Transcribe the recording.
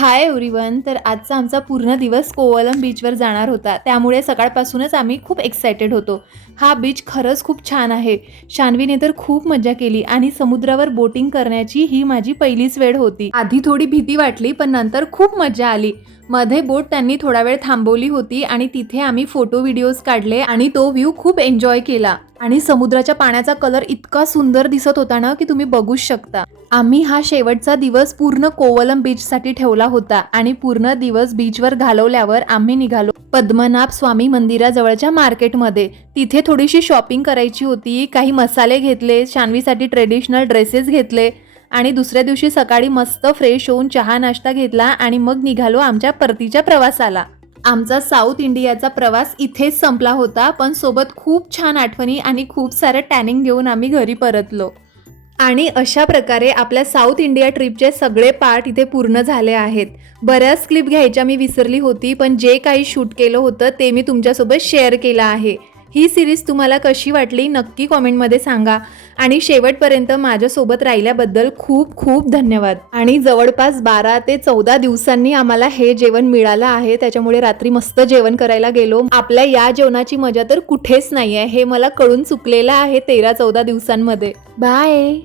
Hi everyone. तर आजचा आमचा पूर्ण दिवस कोवलम बीचवर जाणार होता, त्यामुळे सकाळपासूनच आम्ही खूप एक्सायटेड होतो. हा बीच खरंच खूप छान आहे. शान्वीने तर खूप मजा केली आणि समुद्रावर बोटिंग करण्याची ही माझी पहिलीच वेळ होती. आधी थोडी भीती वाटली, पण नंतर खूप मजा आली. मध्ये बोट त्यांनी थोडा वेळ थांबवली होती आणि तिथे आम्ही फोटो व्हिडिओज काढले आणि तो व्ह्यू खूप एन्जॉय केला. आणि समुद्राच्या पाण्याचा कलर इतका सुंदर दिसत होता ना की तुम्ही बघूच शकता. आम्ही हा शेवटचा दिवस पूर्ण कोवलम बीचसाठी ठेवला होता आणि पूर्ण दिवस बीचवर घालवल्यावर आम्ही निघालो पद्मनाभ स्वामी मंदिराजवळच्या मार्केटमध्ये. तिथे थोडीशी शॉपिंग करायची होती. काही मसाले घेतले, शान्वीसाठी ट्रेडिशनल ड्रेसेस घेतले आणि दुसऱ्या दिवशी सकाळी मस्त फ्रेश होऊन चहा नाश्ता घेतला आणि मग निघालो आमच्या परतीच्या प्रवासाला. आमचा साऊथ इंडियाचा प्रवास इथेच संपला होता, पण सोबत खूप छान आठवणी आणि खूप सारं टॅनिंग घेऊन आम्ही घरी परतलो. आणि अशा प्रकारे आपल्या साऊथ इंडिया ट्रिपचे सगळे पार्ट इथे पूर्ण झाले आहेत. बऱ्याच क्लिप घ्यायच्या मी विसरली होती, पण जे काही शूट केलं होतं ते मी तुमच्यासोबत शेअर केलं आहे. ही सिरीज तुम्हाला कशी वाटली नक्की कॉमेंटमध्ये सांगा आणि शेवटपर्यंत माझ्यासोबत राहिल्याबद्दल खूप खूप धन्यवाद. आणि जवळपास 12 ते 14 दिवसांनी आम्हाला हे जेवण मिळालं आहे, त्याच्यामुळे रात्री मस्त जेवण करायला गेलो. आपल्या या जेवणाची मजा तर कुठेच नाही आहे, हे मला कळून चुकलेलं आहे 13-14 दिवसांमध्ये. बाय.